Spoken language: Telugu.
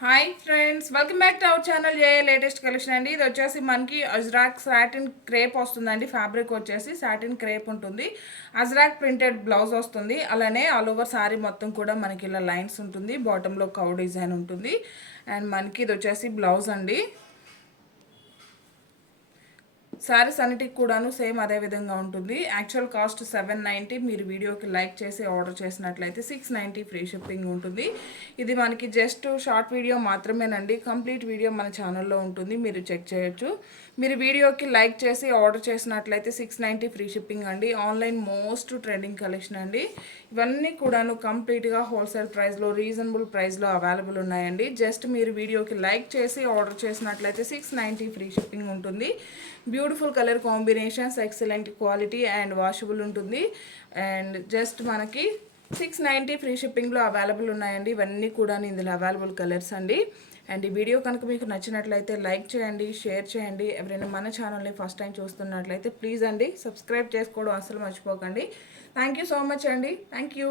Hi friends, welcome back to our channel. A latest collection అండి. ఇది వచ్చేసి మనకి అజ్రాక్ సాటిన్ క్రేప్ వస్తుందండి. ఫ్యాబ్రిక్ వచ్చేసి సాటిన్ క్రేప్ ఉంటుంది. అజ్రాక్ ప్రింటెడ్ బ్లౌజ్ వస్తుంది. అలానే ఆల్ ఓవర్ సారీ మొత్తం కూడా మనకి ఇలా లైన్స్ ఉంటుంది. బాటంలో కవ్ డిజైన్ ఉంటుంది. అండ్ మనకి ఇది వచ్చేసి బ్లౌజ్ అండి. శారీస్ అన్నిటికి కూడాను సేమ్ అదే విధంగా ఉంటుంది. Actual cost 790. మీరు వీడియోకి లైక్ చేసి ఆర్డర్ చేసినట్లయితే 690 ఫ్రీ షిప్పింగ్ ఉంటుంది. ఇది మనకి జస్ట్ షార్ట్ వీడియో మాత్రమేనండి. కంప్లీట్ వీడియో మన ఛానల్లో ఉంటుంది, మీరు చెక్ చేయొచ్చు. మీరు వీడియోకి లైక్ చేసి ఆర్డర్ చేసినట్లయితే 690 ఫ్రీ షిప్పింగ్ అండి. ఆన్లైన్ మోస్ట్ ట్రెండింగ్ కలెక్షన్ అండి. ఇవన్నీ కూడాను కంప్లీట్గా హోల్సేల్ ప్రైస్లో, రీజనబుల్ ప్రైస్లో అవైలబుల్ ఉన్నాయండి. జస్ట్ మీరు వీడియోకి లైక్ చేసి ఆర్డర్ చేసినట్లయితే 690 ఫ్రీ షిప్పింగ్ ఉంటుంది. Beautiful colour combinations, excellent quality and washable ఉంటుంది. అండ్ జస్ట్ మనకి 690 ఫ్రీ షిప్పింగ్లో అవైలబుల్ ఉన్నాయండి. ఇవన్నీ కూడా ఇందులో అవైలబుల్ కలర్స్ అండి. అండ్ ఈ వీడియో కనుక మీకు నచ్చినట్లయితే లైక్ చేయండి, షేర్ చేయండి. ఎవరైనా మన ఛానల్ని ఫస్ట్ టైం చూస్తున్నట్లయితే ప్లీజ్ అండి సబ్స్క్రైబ్ చేసుకోవడం అసలు మర్చిపోకండి. థ్యాంక్ యూ సో మచ్ అండి. Thank you.